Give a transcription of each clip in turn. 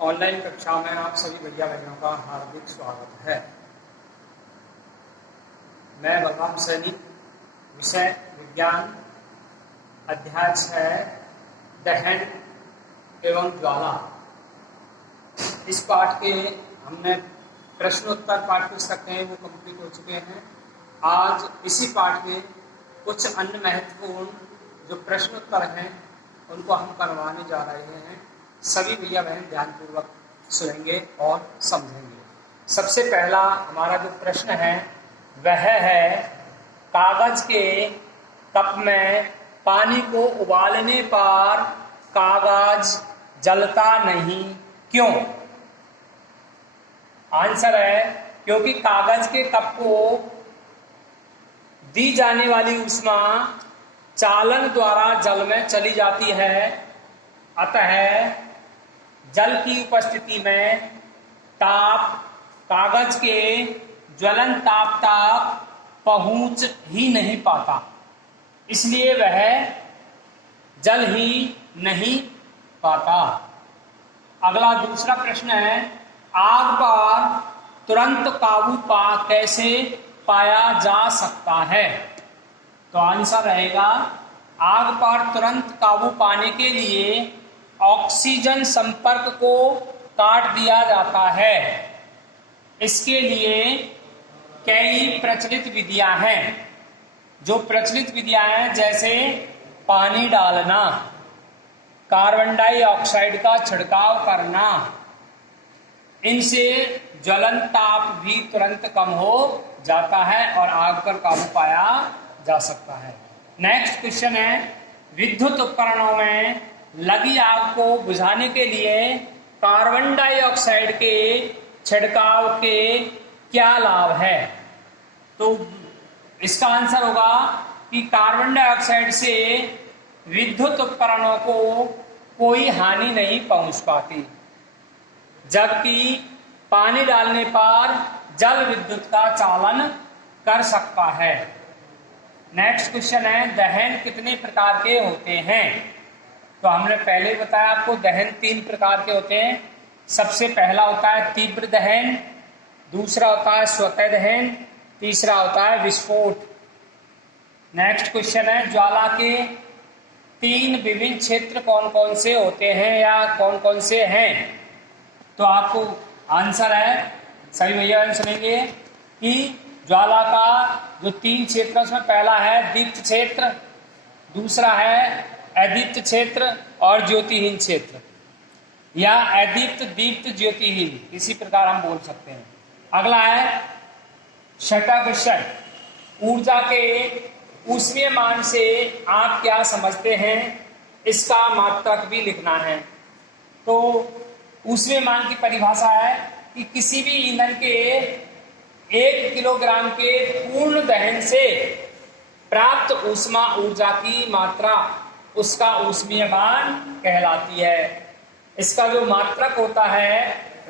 Online कक्षा में आप सभी भैया बहनों का हार्दिक स्वागत है। मैं बलराम सैनी, विषय विज्ञान, अध्याय 6 दहन एवं ज्वाला। इस पाठ के हमने प्रश्नोत्तर पाठ्यपुस्तक हैं वो कंप्लीट हो चुके हैं। आज इसी पाठ में कुछ अन्य महत्वपूर्ण जो प्रश्नोत्तर हैं उनको हम करवाने जा रहे हैं। सभी भैया बहन ध्यानपूर्वक सुनेंगे और समझेंगे। सबसे पहला हमारा जो प्रश्न है वह है, कागज के कप में पानी को उबालने पर कागज जलता नहीं, क्यों? आंसर है क्योंकि कागज के कप को दी जाने वाली ऊष्मा चालन द्वारा जल में चली जाती है, अतः जल की उपस्थिति में ताप कागज के ज्वलन ताप तक पहुंच ही नहीं पाता, इसलिए वह जल ही नहीं पाता। अगला दूसरा प्रश्न है, आग पर तुरंत काबू कैसे पाया जा सकता है? तो आंसर रहेगा, आग पर तुरंत काबू पाने के लिए ऑक्सीजन संपर्क को काट दिया जाता है। इसके लिए कई प्रचलित विधियां हैं। जो प्रचलित विधियां हैं जैसे पानी डालना, कार्बन डाइऑक्साइड का छिड़काव करना, इनसे ज्वलन ताप भी तुरंत कम हो जाता है और आग पर काबू पाया जा सकता है। नेक्स्ट क्वेश्चन है, विद्युत उपकरणों में लगी आग को बुझाने के लिए कार्बन डाइऑक्साइड के छिड़काव के क्या लाभ है? तो इसका आंसर होगा कि कार्बन डाइऑक्साइड से विद्युत उपकरणों को कोई हानि नहीं पहुंच पाती, जबकि पानी डालने पर जल विद्युत का चालन कर सकता है। नेक्स्ट क्वेश्चन है, दहन कितने प्रकार के होते हैं? तो हमने पहले बताया आपको दहन 3 प्रकार के होते हैं। सबसे पहला होता है तीव्र दहन, दूसरा होता है स्वतः दहन, तीसरा होता है विस्फोट। नेक्स्ट क्वेश्चन है, ज्वाला के 3 विभिन्न क्षेत्र कौन कौन से होते हैं या कौन कौन से हैं? तो आपको आंसर है, सभी भैया सुनेंगे कि ज्वाला का जो 3 क्षेत्र उसमें पहला है दीप्त क्षेत्र, दूसरा है अदीप्त क्षेत्र और ज्योतिहीन क्षेत्र, या अदीप्त दीप्त ज्योतिहीन, इसी प्रकार हम बोल सकते हैं। अगला है छठा क्वेश्चन, ऊर्जा के ऊष्मीय मान से आप क्या समझते हैं? इसका मात्रक भी लिखना है। तो ऊष्मीय मान की परिभाषा है कि किसी भी ईंधन के 1 किलोग्राम के पूर्ण दहन से प्राप्त ऊष्मा ऊर्जा की मात्रा उसका ऊष्मीय मान कहलाती है। इसका जो मात्रक होता है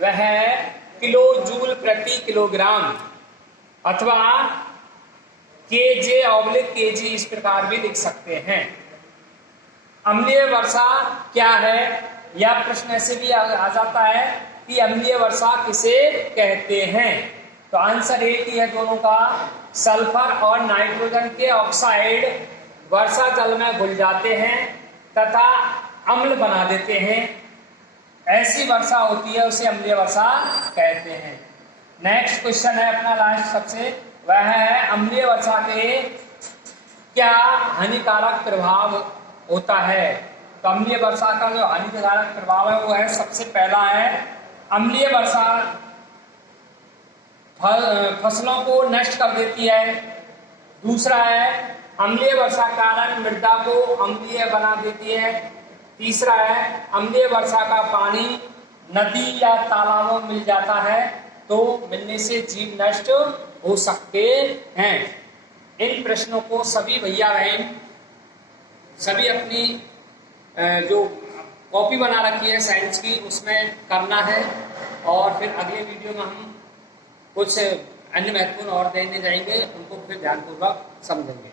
वह है किलो जूल प्रति किलोग्राम अथवा kJ/kg, इस प्रकार भी लिख सकते हैं। अम्लीय वर्षा क्या है? यह प्रश्न ऐसे भी आ जाता है कि अम्लीय वर्षा किसे कहते हैं? तो आंसर एक ही है दोनों का, सल्फर और नाइट्रोजन के ऑक्साइड वर्षा जल में घुल जाते हैं तथा अम्ल बना देते हैं, ऐसी वर्षा होती है, उसे अम्लीय वर्षा कहते हैं। नेक्स्ट क्वेश्चन है अपना लास्ट सबसे, वह है अम्लीय वर्षा के क्या हानिकारक प्रभाव होता है? तो अम्लीय वर्षा का जो हानिकारक प्रभाव है वो है, सबसे पहला है अम्लीय वर्षा फसलों को नष्ट कर देती है, दूसरा है अम्लीय वर्षा कारण मृदा को अम्लीय बना देती है, तीसरा है अम्लीय वर्षा का पानी नदी या तालाबों में मिल जाता है तो मिलने से जीव नष्ट हो सकते हैं। इन प्रश्नों को सभी भैया बहन सभी अपनी जो कॉपी बना रखी है साइंस की उसमें करना है, और फिर अगले वीडियो में हम कुछ अन्य महत्वपूर्ण और देने जाएंगे, उनको फिर ध्यानपूर्वक समझेंगे।